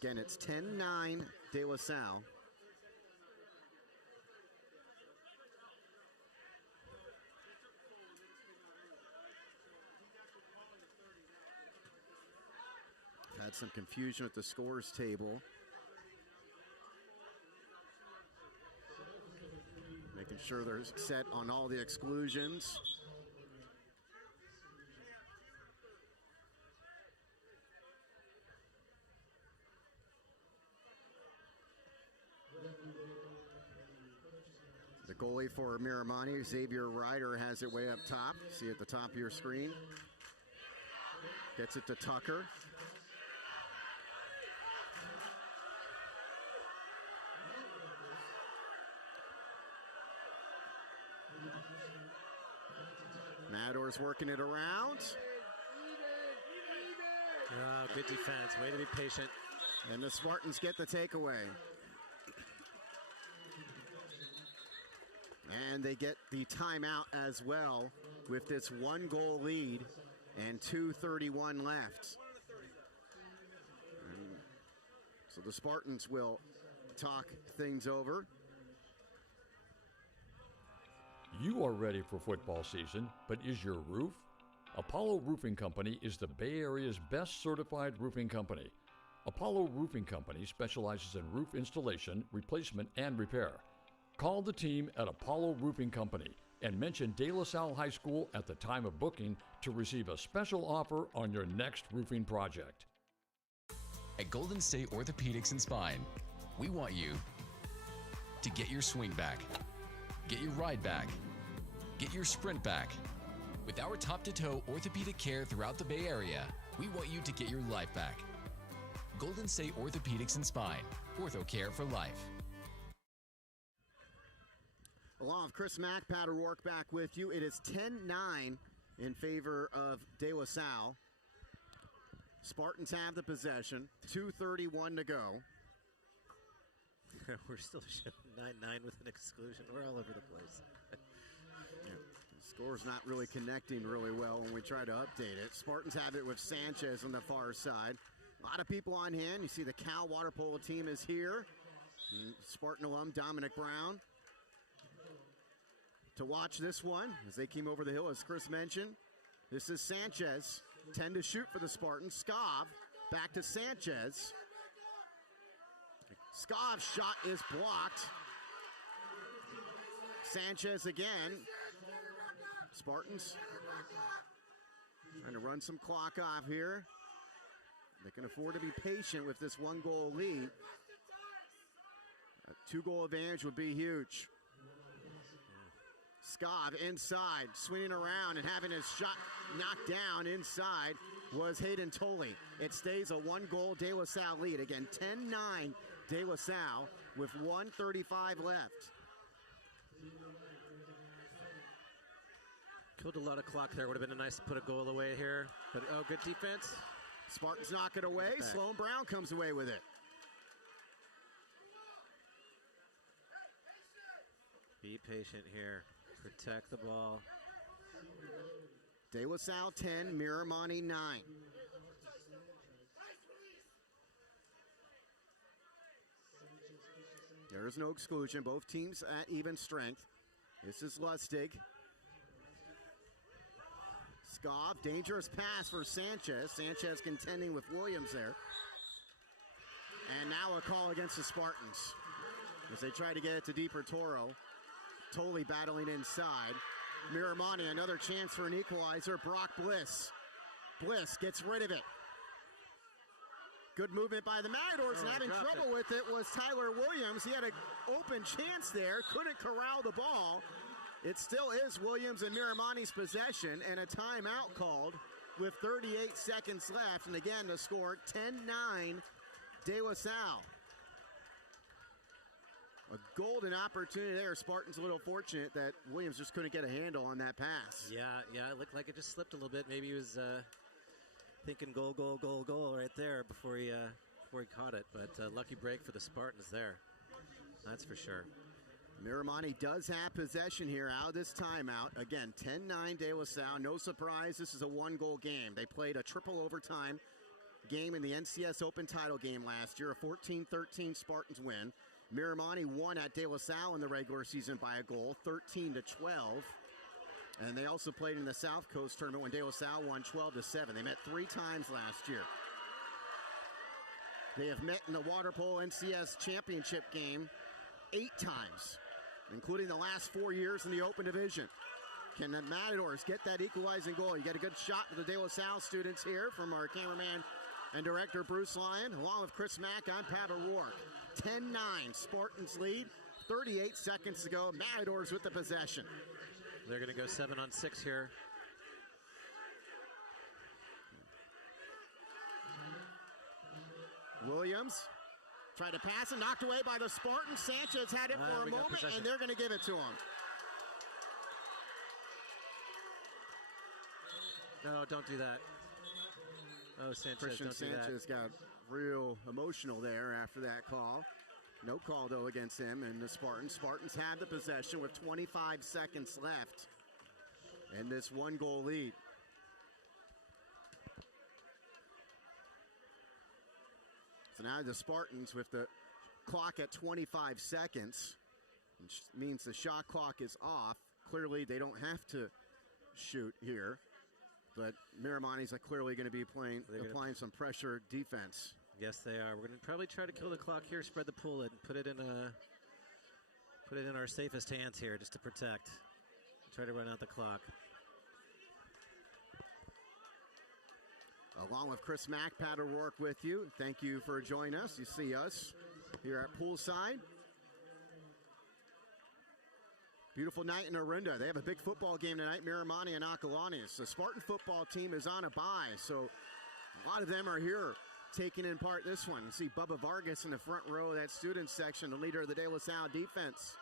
Again, it's 10-9 De La Salle. Had some confusion at the scores table. Making sure they're set on all the exclusions. The goalie for Miramonte, Xavier Ryder, has it way up top. See at the top of your screen. Gets it to Tucker. Matadors working it around. Oh, good defense. Way to be patient. And the Spartans get the takeaway. And they get the timeout as well with this 1-goal lead and 2:31 left. And so the Spartans will talk things over. You are ready for football season, but is your roof? Apollo Roofing Company is the Bay Area's best certified roofing company. Apollo Roofing Company specializes in roof installation, replacement, and repair. Call the team at Apollo Roofing Company and mention De La Salle High School at the time of booking to receive a special offer on your next roofing project. At Golden State Orthopedics and Spine, we want you to get your swing back, get your ride back, get your sprint back. With our top-to-toe orthopedic care throughout the Bay Area, we want you to get your life back. Golden State Orthopedics and Spine, ortho care for life. Along with Chris Mack, Pat O'Rourke back with you. It is 10-9 in favor of De La Salle. Spartans have the possession. 2:31 to go. We're still showing 9-9 with an exclusion. We're all over the place. The score's not really connecting really well when we try to update it. Spartans have it with Sanchez on the far side. A lot of people on hand. You see the Cal water polo team is here. And Spartan alum Dominic Brown to watch this one as they came over the hill, as Chris mentioned. This is Sanchez, 10 to shoot for the Spartans. Skov back to Sanchez. Skov's shot is blocked. Sanchez again. Spartans trying to run some clock off here. They can afford to be patient with this 1-goal lead. A 2-goal advantage would be huge. Skov inside, swinging around and having his shot knocked down inside was Hayden Tolley. It stays a 1-goal De La Salle lead. Again, 10-9 De La Salle with 1:35 left. Killed a lot of clock there. Would have been nice to put a goal away here. But, oh, good defense. Spartans knock it away. Sloan Brown comes away with it. Be patient here. Protect the ball. De La Salle 10, Miramonte 9. There is no exclusion. Both teams at even strength. This is Lustig. Skov, dangerous pass for Sanchez. Sanchez contending with Williams there. And now a call against the Spartans. as they try to get it to DiPertoro. Totally battling inside. Miramonte, another chance for an equalizer. Brock Bliss. Bliss gets rid of it. Good movement by the Matadors, and having trouble with it was Tyler Williams. He had an open chance there, couldn't corral the ball. It still is Williams and Miramonte's possession, and a timeout called with 38 seconds left. And again, the score 10-9, De La Salle. A golden opportunity there. Spartans a little fortunate that Williams just couldn't get a handle on that pass. Yeah, it looked like it just slipped a little bit. Maybe he was thinking goal right there before he caught it. But lucky break for the Spartans there. That's for sure. Miramonte does have possession here out of this timeout. Again, 10-9 De La Salle. No surprise, this is a one-goal game. They played a triple overtime game in the NCS Open title game last year. A 14-13 Spartans win. Miramonte won at De La Salle in the regular season by a goal, 13-12. And they also played in the South Coast tournament when De La Salle won 12-7. They met 3 times last year. They have met in the water polo NCS championship game 8 times, including the last 4 years in the Open Division. Can the Matadors get that equalizing goal? You get a good shot with the De La Salle students here from our cameraman and director Bruce Lyon, along with Chris Mack. I'm Pat O'Rourke. 10-9, Spartans lead. 38 seconds to go. Matadors with the possession. They're going to go 7-on-6 here. Williams tried to pass and knocked away by the Spartans. Sanchez had it for a moment, and they're going to give it to him. No, don't do that. Oh, Sanchez, Christian don't do Sanchez got real emotional there after that call. No call, though, against him and the Spartans. Spartans had the possession with 25 seconds left in this one-goal lead. So now the Spartans with the clock at 25 seconds, which means the shot clock is off. Clearly, they don't have to shoot here, but Miramonte's clearly going to be applying some pressure defense. Yes, they are. We're going to probably try to kill the clock here, spread the pool, and put it in our safest hands here, just to protect. Try to run out the clock. Along with Chris Mack, Pat O'Rourke with you. Thank you for joining us. You see us here at Poolside. Beautiful night in Orinda. They have a big football game tonight, Miramonte and Acalanes. The Spartan football team is on a bye, so a lot of them are here taking in part this one. You see Bubba Vargas in the front row of that student section, the leader of the De La Salle defense.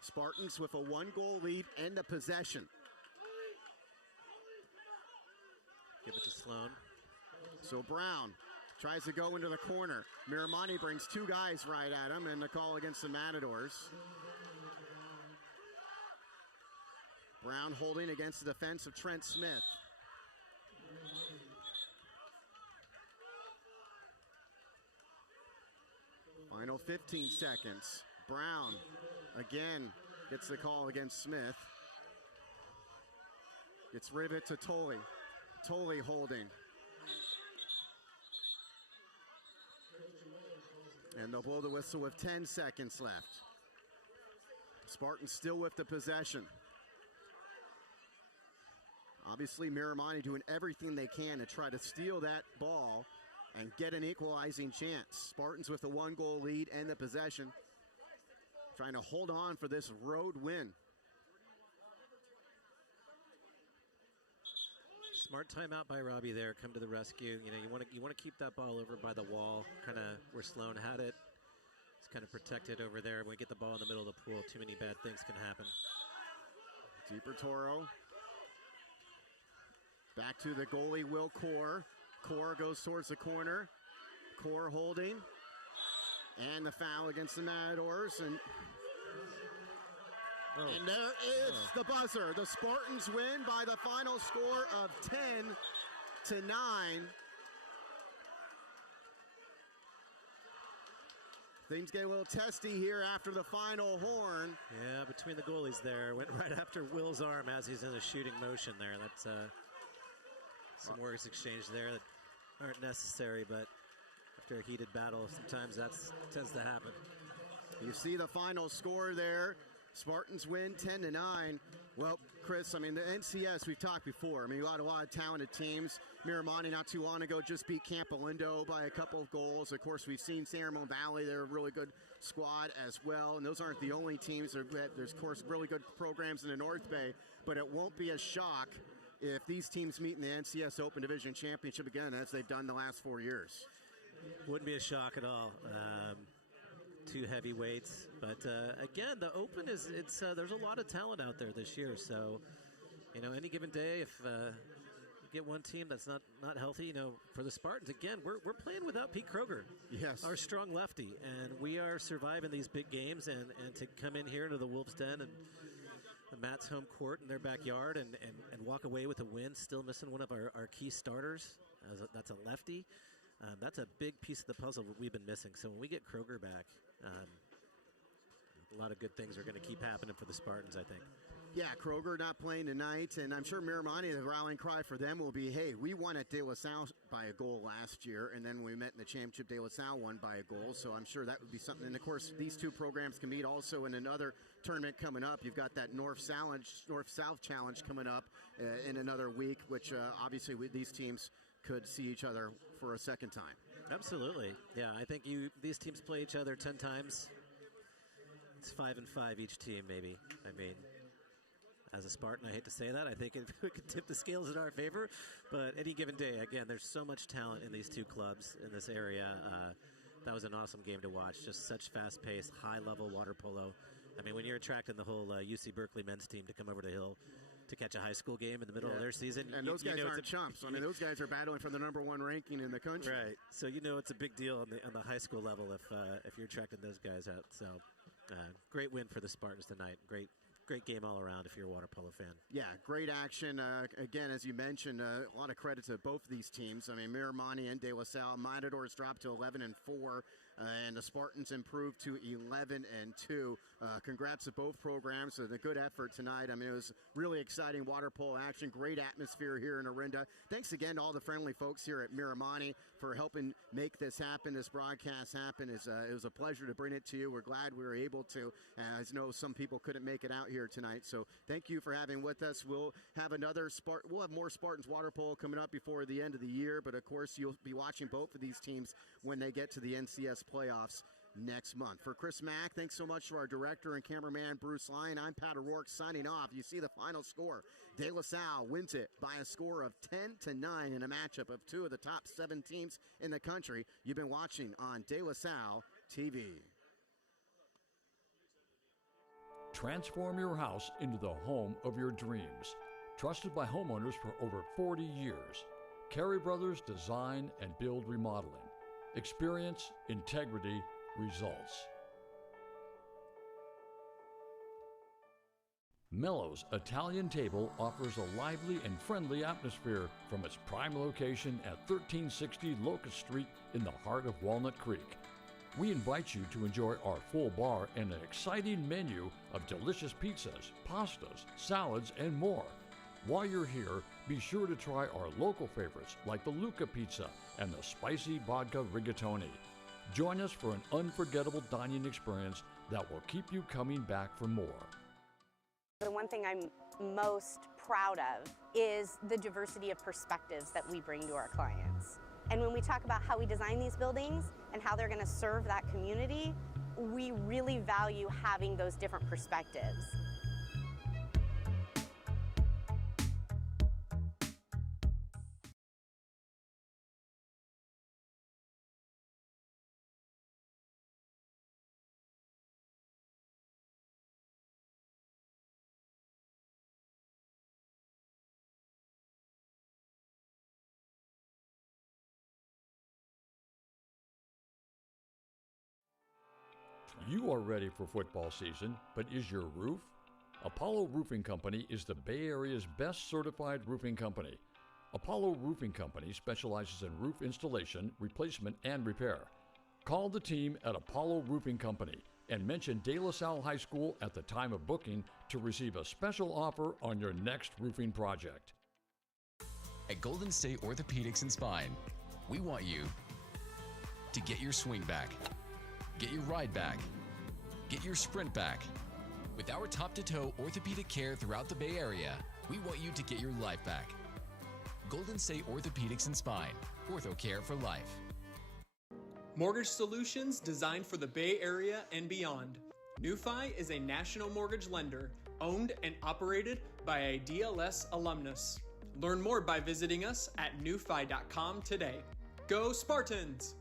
Spartans with a one-goal lead and the possession. Give it to Sloan. So Brown tries to go into the corner. Miramonte brings 2 guys right at him, and the call against the Matadors. Brown holding against the defense of Trent Smith. Final 15 seconds. Brown again gets the call against Smith. Gets rid of it to Tolley. Tolley holding. And they'll blow the whistle with 10 seconds left. Spartans still with the possession. Obviously, Miramonte doing everything they can to try to steal that ball and get an equalizing chance. Spartans with a one-goal lead and the possession, trying to hold on for this road win. Smart timeout by Robbie there. Come to the rescue. You know, you want to keep that ball over by the wall, kind of where Sloan had it. It's kind of protected over there. When we get the ball in the middle of the pool, too many bad things can happen. DiPertoro. Back to the goalie, Will Core. Core goes towards the corner. Core holding. And the foul against the Matadors. And there is the buzzer. The Spartans win by the final score of 10-9. Things get a little testy here after the final horn. Yeah, between the goalies there. Went right after Will's arm as he's in a shooting motion there. That's some words exchanged there that aren't necessary, but after a heated battle, sometimes that tends to happen. You see the final score there. Spartans win 10-9. Well, Chris, I mean, the NCS, we've talked before. I mean, you got a lot of talented teams. Miramonte not too long ago just beat Campolindo by a couple of goals. Of course, we've seen San Ramon Valley. They're a really good squad as well. And those aren't the only teams. There's, of course, really good programs in the North Bay. But it won't be a shock if these teams meet in the NCS Open Division Championship again, as they've done the last 4 years. Wouldn't be a shock at all. Two heavyweights, but again, the Open there's a lot of talent out there this year. So, any given day, if you get one team that's not healthy, for the Spartans, again, we're playing without Pete Kroger, yes, our strong lefty, and we are surviving these big games. And to come in here into the Wolves' Den and Matt's home court in their backyard and walk away with a win, still missing one of our key starters, that's a lefty. That's a big piece of the puzzle we've been missing. So when we get Kroger back, a lot of good things are going to keep happening for the Spartans, I think. Yeah, Kroger not playing tonight, and I'm sure Miramonte, the rallying cry for them will be, hey, we won at De La Salle by a goal last year, and then when we met in the championship, De La Salle won by a goal, so I'm sure that would be something. And, of course, these two programs can meet also in another tournament coming up. You've got that North-South Challenge coming up in another week, which obviously these teams could see each other for a second time. Absolutely. Yeah, I think these teams play each other 10 times. It's 5-5 each team, maybe. I mean, as a Spartan, I hate to say that. I think we could tip the scales in our favor. But any given day, again, there's so much talent in these two clubs in this area. That was an awesome game to watch. Just such fast-paced, high-level water polo. I mean, when you're attracting the whole UC Berkeley men's team to come over the hill to catch a high school game in the middle of their season. And those guys aren't chumps. I mean, those guys are battling for the #1 ranking in the country. Right. So it's a big deal on the high school level if you're attracting those guys out. So great win for the Spartans tonight. Great game all around if you're a water polo fan. Yeah, great action. Again, as you mentioned, a lot of credit to both of these teams. I mean, Miramonte and De La Salle. Matadors dropped to 11-4, and the Spartans improved to 11-2. Congrats to both programs. A good effort tonight. I mean, it was really exciting water polo action. Great atmosphere here in Orinda. Thanks again to all the friendly folks here at Miramonte for helping make this happen, this broadcast happen. It was a pleasure to bring it to you. We're glad we were able to. As I know, some people couldn't make it out here tonight, so thank you for having with us. We'll have we'll have more Spartans water polo coming up before the end of the year, but of course you'll be watching both of these teams when they get to the NCS playoffs next month. For Chris Mack, thanks so much to our director and cameraman Bruce Lyon. I'm Pat O'Rourke signing off. You see the final score. De La Salle wins it by a score of 10-9 in a matchup of two of the top 7 teams in the country. You've been watching on De La Salle TV. Transform your house into the home of your dreams. Trusted by homeowners for over 40 years. Carey Brothers Design and Build Remodeling. Experience, integrity, results. Mello's Italian Table offers a lively and friendly atmosphere from its prime location at 1360 Locust Street in the heart of Walnut Creek. We invite you to enjoy our full bar and an exciting menu of delicious pizzas, pastas, salads, and more. While you're here, be sure to try our local favorites like the Luca Pizza and the spicy vodka rigatoni. Join us for an unforgettable dining experience that will keep you coming back for more. The one thing I'm most proud of is the diversity of perspectives that we bring to our clients. And when we talk about how we design these buildings and how they're going to serve that community, we really value having those different perspectives. You are ready for football season, but is your roof? Apollo Roofing Company is the Bay Area's best certified roofing company. Apollo Roofing Company specializes in roof installation, replacement, and repair. Call the team at Apollo Roofing Company and mention De La Salle High School at the time of booking to receive a special offer on your next roofing project. At Golden State Orthopedics and Spine, we want you to get your swing back, get your ride back, Get your sprint back. With our top-to-toe orthopedic care throughout the Bay Area, we want you to get your life back. Golden State Orthopedics and Spine. Ortho care for life. Mortgage solutions designed for the Bay Area and beyond. NewFi is a national mortgage lender owned and operated by a DLS alumnus. Learn more by visiting us at newfi.com today. Go Spartans!